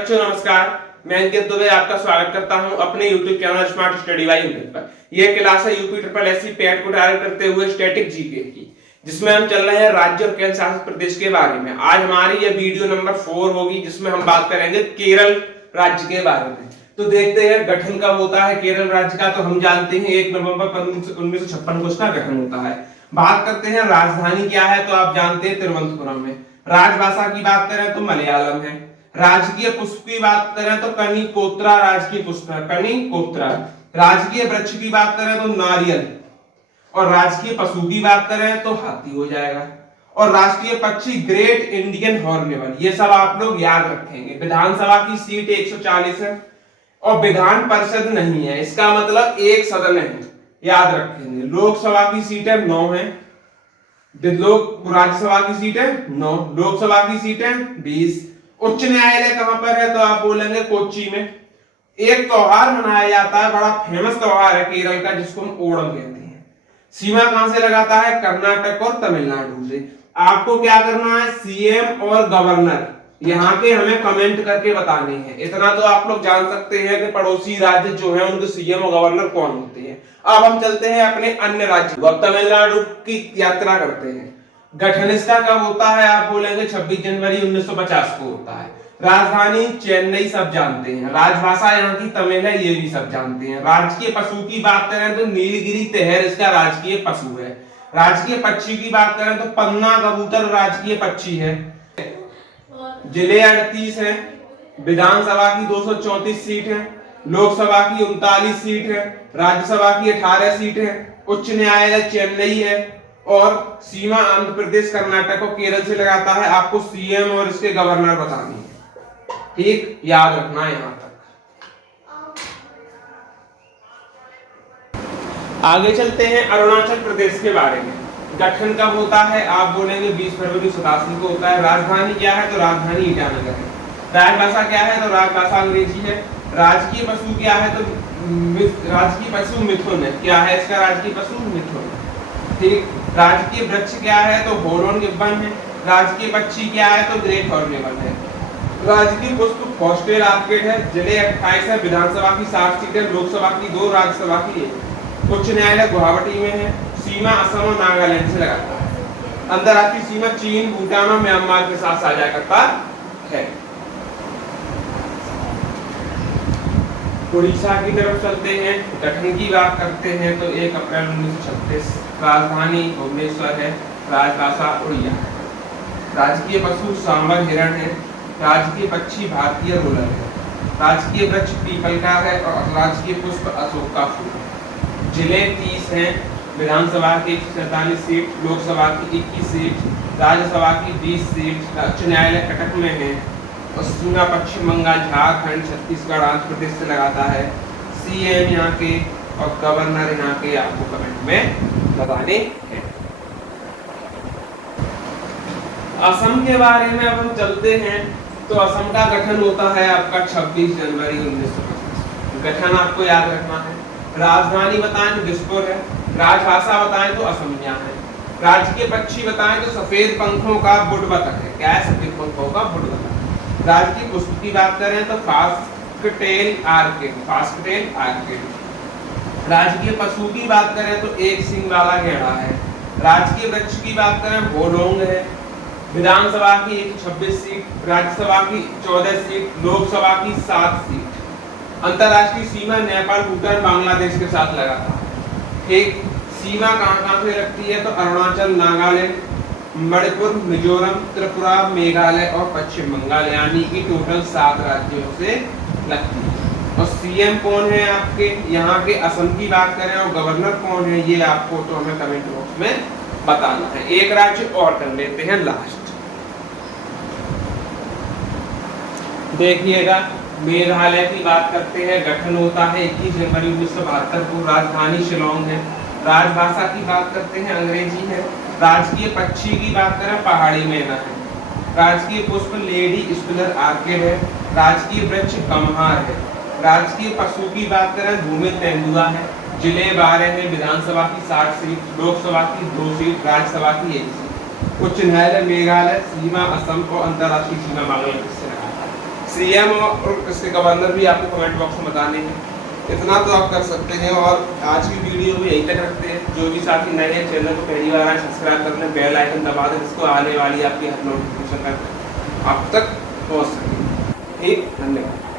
बच्चों नमस्कार। मैं अंकित दुबे आपका स्वागत करता हूं अपने YouTube channel smart study by Ankit पर। यह क्लास है यूपी ट्रिपल एससी पैट को टारगेट करते हुए स्टैटिक जीके की, जिसमें हम चल रहे हैं राज्य और केंद्र शासित प्रदेश के बारे में। आज हमारी यह वीडियो नंबर 4 होगी, जिसमें हम बात करेंगे केरल राज्य के बारे में। तो देखते हैं गठन कब होता है केरल राज्य का। तो हम जानते हैं 1 नवंबर 1956 को इसका गठन होता है। बात करते हैं राजधानी क्या है, तो आप जानते हैं तिरुवनंतपुरम में। राजभाषा की बात करें तो मलयालम है। राजकीय पुष्प की बात करें तो कनिकोत्रा राजकीय पुष्प है, कनिकोत्रा। राजकीय वृक्ष की बात करें तो नारियल, और राजकीय पशु की बात करें तो हाथी हो जाएगा। और राष्ट्रीय पक्षी ग्रेट इंडियन हॉर्नबिल। ये सब आप लोग याद रखेंगे। विधानसभा की सीट 140 है और विधान परिषद नहीं है, इसका मतलब एक सदन है, याद रखेंगे। लोकसभा की सीटें 9 है, राज्यसभा की सीटें 9, लोकसभा की सीटें 20। उच्च न्यायालय कहां पर है, तो आप बोलेंगे कोच्चि में। एक त्योहार मनाया जाता है, बड़ा फेमस त्योहार है केरल का, जिसको हम ओणम कहते हैं। सीमा कहां से लगाता है, कर्नाटक और तमिलनाडु से। आपको क्या करना है, सीएम और गवर्नर यहाँ के हमें कमेंट करके बताने हैं। इतना तो आप लोग जान सकते हैं कि पड़ोसी राज्य जो है उनके सीएम और गवर्नर कौन होते हैं। अब हम चलते हैं अपने अन्य राज्य। अब तमिलनाडु की यात्रा करते हैं। गठन इसका कब होता है, आप बोलेंगे 26 जनवरी 1950 को होता है। राजधानी चेन्नई सब जानते हैं। राजभाषा यहाँ की तमिल है, ये भी सब जानते हैं। राजकीय पशु की बात करें तो नीलगिरी तेहर इसका राजकीय पशु है। राजकीय पक्षी की बात करें तो पन्ना कबूतर राजकीय पक्षी है। जिले 38 है। विधानसभा की 234 सीट है। लोकसभा की 39 सीट है। राज्यसभा की 18 सीट है। उच्च न्यायालय चेन्नई है। और सीमा आंध्र प्रदेश, कर्नाटक और केरल से लगाता है। आपको सीएम और इसके गवर्नर बतानी है, ठीक, याद रखना है यहां तक। आगे चलते हैं अरुणाचल प्रदेश के बारे में। गठन कब होता है, आप बोलेंगे 20 फरवरी 87 को होता है। राजधानी क्या है, तो राजधानी ईटानगर है। राजभाषा क्या है, तो राजभाषा अंग्रेजी है। राजकीय पशु क्या है, तो राजकीय पशु मिथुन है। क्या है इसका राजकीय पशु, मिथुन, ठीक। राजकीय वृक्ष क्या है, तो होलोन गिब्बन है। राजकीय पक्षी क्या है, तो ग्रेट हॉर्नबिल है। राजकीय पुष्प फॉक्सटेल आर्किड है। जिले 28 है। विधानसभा की 60 सीटें, लोकसभा की 2, राज्यसभा की 1। उच्च न्यायालय गुवाहाटी में है। सीमा असम और नागालैंड से लगाता है। अंतर्राष्ट्रीय सीमा चीन, भूटान और म्यांमार के साथ साझा करता है। उड़ीसा की तरफ चलते हैं। गठन की बात करते हैं तो 1 अप्रैल 1936। राजधानी भुवनेश्वर है। राजभाषा उड़िया है। राजकीय पशु सांबर हिरण है। राजकीय पक्षी भारतीय रोलर है। राजकीय वृक्ष पीपल का है और राजकीय पुष्प अशोक का फूल है। जिले 30 हैं। विधानसभा की 47 सीट, लोकसभा की 21 सीट, राज्यसभा की 20 सीट। उच्च न्यायालय कटक में है। और सीमा पश्चिम बंगाल, झारखंड, छत्तीसगढ़, आंध्र प्रदेश से लगाता है। सीएम यहाँ के और गवर्नर यहाँ के आपको कमेंट में बताने हैं। असम के बारे में अब हम चलते हैं। तो असम का गठन होता है आपका 26 जनवरी 1925। गठन आपको याद रखना है। राजधानी बताएं तो दिसपुर है। राजभाषा बताएं तो असमिया है। राजकीय पक्षी बताएं तो सफेद पंखों का बुड बतख है। क्या है, सफेद पंखों का बुड बतख। राजकीय पुष्प की बात करें तो फास्कटेल आर्किड, फास्कटेल आर्किड। राजकीय पशु की बात करें तो एक सींग वाला घेड़ा है। राजकीय वृक्ष की बात करें होलोंग है। विधानसभा की 126 सीट, राज्यसभा की 14 सीट, लोकसभा की 7 सीट। अंतरराष्ट्रीय सीमा नेपाल, भूटान, बांग्लादेश के साथ लगाता है, ठीक। सीमा कहां से लगती है, तो अरुणाचल, नागालैंड, मणिपुर, मिजोरम, त्रिपुरा, मेघालय और पश्चिम बंगाल, यानी कि टोटल 7 राज्यों से लगती है। और सीएम कौन है आपके यहाँ के, असम की बात करें, और गवर्नर कौन है ये आपको तो हमें कमेंट बॉक्स में बताना है। एक राज्य और कर लेते हैं लास्ट। देखिएगा, मेघालय की बात करते हैं। गठन होता है 21 जनवरी 1972 को। राजधानी शिलोंग है। राजभाषा की बात करते हैं, अंग्रेजी है। राजकीय पक्षी की बात करें, पहाड़ी मैना है। राजकीय पुष्प लेडी स्पिनर आर्किड है। राजकीय वृक्ष कमहार है। राजकीय पशु की बात करें, भूमि तेंदुआ है। जिले 12 है। विधानसभा की 60 सीट, लोकसभा की 2 सीट, राज्यसभा की 1 सीट। उच्च न्यायालय मेघालय, सीमा असम और अंतर्राष्ट्रीय सीमा बांग्लादेश से लगाता है। सीएम और इसके गवर्नर भी आपको कमेंट बॉक्स में बताने हैं। इतना तो आप कर सकते हैं। और आज की वीडियो भी यहीं तक रखते हैं। जो भी साथी नए हैं चैनल को पहली बार आए सब्सक्राइब कर लें, बेल आइकन दबा दें जिसको आने वाली आपकी हर नोटिफिकेशन आप तक पहुँच सके। ठीक, धन्यवाद।